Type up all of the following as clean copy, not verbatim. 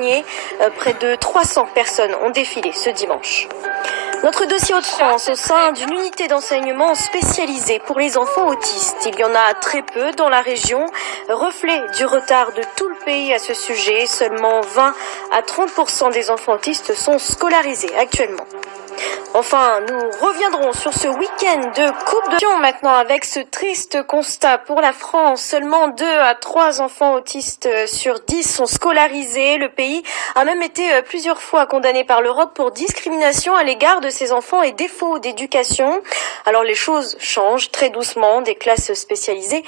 dernier. Près de 300 personnes ont défilé ce dimanche. Notre dossier Hauts-de-France au sein d'une unité d'enseignement spécialisée pour les enfants autistes. Il y en a très peu dans la région, reflet du retard de tout le pays à ce sujet. Seulement 20 à 30% des enfants autistes sont scolarisés actuellement. Enfin, nous reviendrons sur ce week-end de Coupe de Nations maintenant avec ce triste constat pour la France. Seulement 2 à 3 enfants autistes sur 10 sont scolarisés. Le pays a même été plusieurs fois condamné par l'Europe pour discrimination à l'égard de ses enfants et défaut d'éducation. Alors les choses changent très doucement. Des classes spécialisées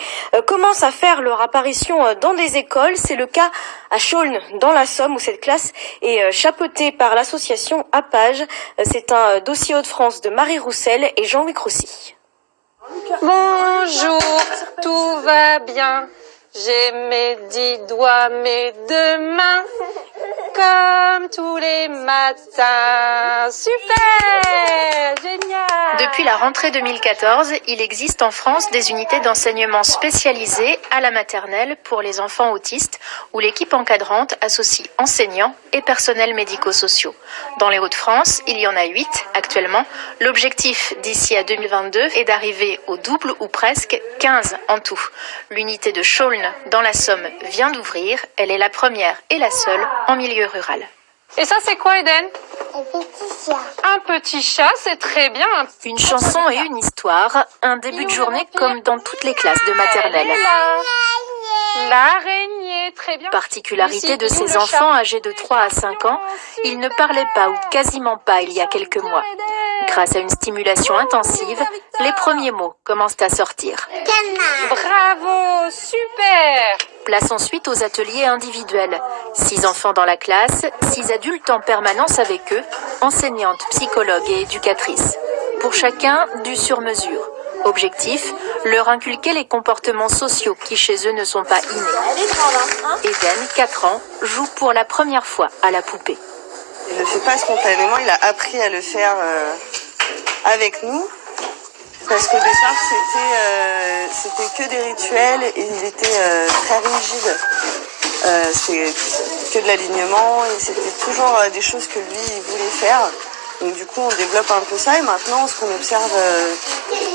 commencent à faire leur apparition dans des écoles. C'est le cas à Chaulnes, dans la Somme, où cette classe est chapeautée par l'association APAGE. C'est un dossier Hauts-de-France de Marie Roussel et Jean-Louis Crossy. Bonjour, tout va bien. J'ai mes 10 doigts, mes 2 mains, comme tous les matins. Super, génial. Depuis la rentrée 2014, il existe en France des unités d'enseignement spécialisées à la maternelle pour les enfants autistes, où l'équipe encadrante associe enseignants et personnels médico-sociaux. Dans les Hauts-de-France, il y en a 8 actuellement. L'objectif d'ici à 2022 est d'arriver au double ou presque 15 en tout. L'unité de Chaulnes dans la Somme vient d'ouvrir. Elle est la première et la seule en milieu rural. Et ça, c'est quoi, Eden? Un petit chat. Un petit chat, c'est très bien. Une chanson et une histoire, un début de journée comme dans toutes les classes de maternelle. L'araignée, très bien. Particularité de ces enfants âgés de 3 à 5 ans, ils ne parlaient pas ou quasiment pas il y a quelques mois. Grâce à une stimulation intensive, les premiers mots commencent à sortir. Bravo, super. Place ensuite aux ateliers individuels. 6 enfants dans la classe, 6 adultes en permanence avec eux, enseignantes, psychologues et éducatrices. Pour chacun, du sur-mesure. Objectif, leur inculquer les comportements sociaux qui chez eux ne sont pas innés. Eden, 4 ans, joue pour la première fois à la poupée. Il ne le fait pas spontanément, il a appris à le faire avec nous. Parce qu'au départ, c'était que des rituels et il était très rigide. C'était que de l'alignement et c'était toujours des choses que lui, il voulait faire. Donc du coup, on développe un peu ça et maintenant, ce qu'on observe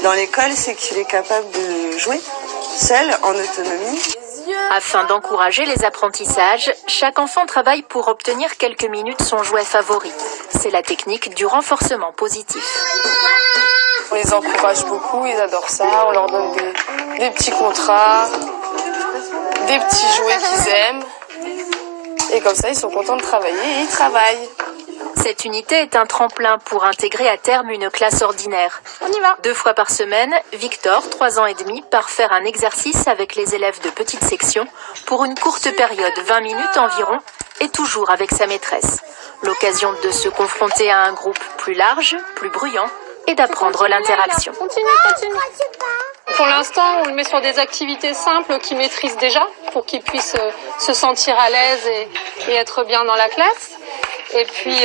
dans l'école, c'est qu'il est capable de jouer seul, en autonomie. Afin d'encourager les apprentissages, chaque enfant travaille pour obtenir quelques minutes son jouet favori. C'est la technique du renforcement positif. On les encourage beaucoup, ils adorent ça, on leur donne des petits contrats, des petits jouets qu'ils aiment. Et comme ça, ils sont contents de travailler et ils travaillent. Cette unité est un tremplin pour intégrer à terme une classe ordinaire. On y va. 2 fois par semaine, Victor, 3 ans et demi, part faire un exercice avec les élèves de petite section pour une courte période, 20 minutes environ, et toujours avec sa maîtresse. L'occasion de se confronter à un groupe plus large, plus bruyant, et d'apprendre l'interaction. Continue. Pour l'instant, on le met sur des activités simples qu'il maîtrise déjà, pour qu'il puisse se sentir à l'aise et être bien dans la classe. Et puis,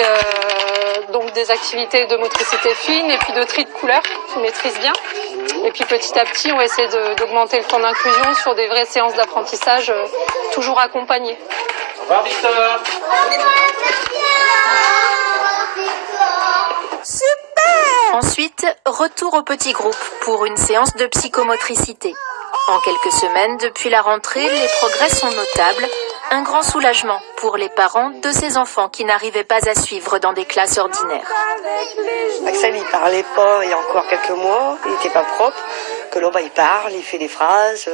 donc des activités de motricité fine et puis de tri de couleurs qu'il maîtrise bien. Et puis petit à petit, on va essayer d'augmenter le temps d'inclusion sur des vraies séances d'apprentissage toujours accompagnées. Au revoir, Victor. Ensuite, retour au petit groupe pour une séance de psychomotricité. En quelques semaines, depuis la rentrée, les progrès sont notables. Un grand soulagement pour les parents de ces enfants qui n'arrivaient pas à suivre dans des classes ordinaires. Axel, il parlait pas il y a encore quelques mois, il n'était pas propre. Que là, il parle, il fait des phrases,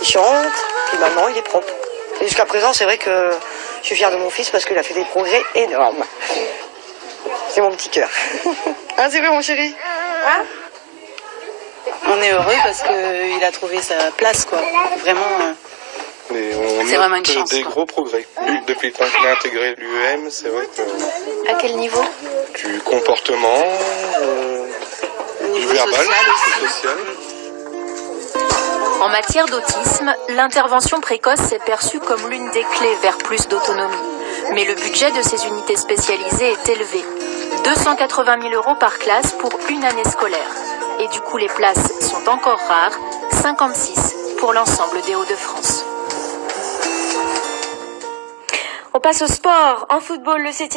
il chante, puis maintenant, il est propre. Et jusqu'à présent, c'est vrai que je suis fière de mon fils parce qu'il a fait des progrès énormes. C'est mon petit cœur. Hein, c'est vrai, mon chéri? Hein? On est heureux parce qu'il a trouvé sa place, quoi. Vraiment, c'est vraiment une chance. Des gros progrès. Depuis qu'on a intégré l'UEM, c'est vrai que... À quel niveau? Du comportement, du verbal, social. En matière d'autisme, l'intervention précoce est perçue comme l'une des clés vers plus d'autonomie. Mais le budget de ces unités spécialisées est élevé. 280 000 € par classe pour une année scolaire. Et du coup, les places sont encore rares, 56 pour l'ensemble des Hauts-de-France. On passe au sport. En football, le 7e